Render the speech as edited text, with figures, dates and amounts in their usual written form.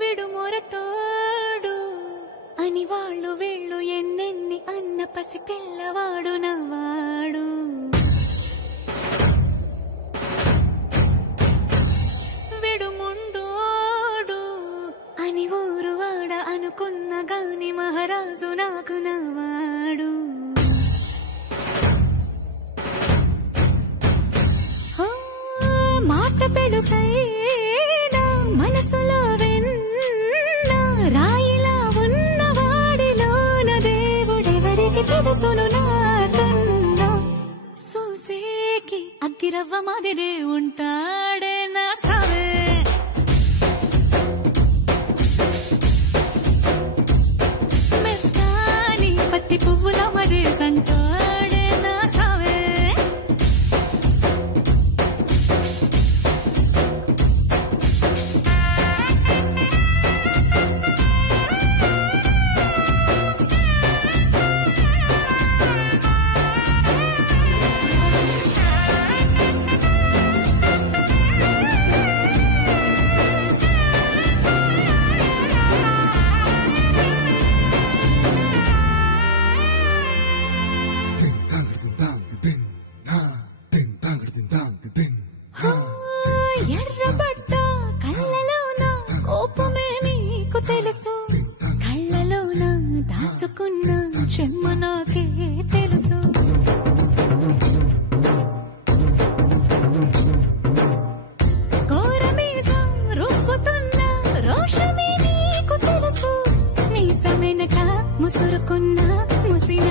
విడు మొరటోడు అని వాళ్ళు వీళ్ళు ఎన్నెన్ని అన్న పసి పిల్లవాడు నవ్వాడు. విడు ముండోడు అని ఊరు వాడ అనుకున్న గాని మహారాజు నాకు నవ్వాడు. మాట పెడుసైనా మనసులో వెన్న రాయిలా ఉన్నవాడిలోన దేవుడెవరికి తెలుసును నాకన్నా. సూసేకి అగ్గిరవ్వ మాదిరే ఉంటాడే నా సావే. మెత్తాని పత్తి పువ్వుల మరేసంటాడే నా సావే. ఎర్రబడ్డ కళ్ళలోన కోపమే నీకు తెలుసు, కళ్ళలోన దాచుకున్న చెమ్మ నాకే తెలుసు. కోరమీసం రుబ్బుతున్న రోషమే నీకు తెలుసు, మీసమెనక ముసురుకున్న ముసిన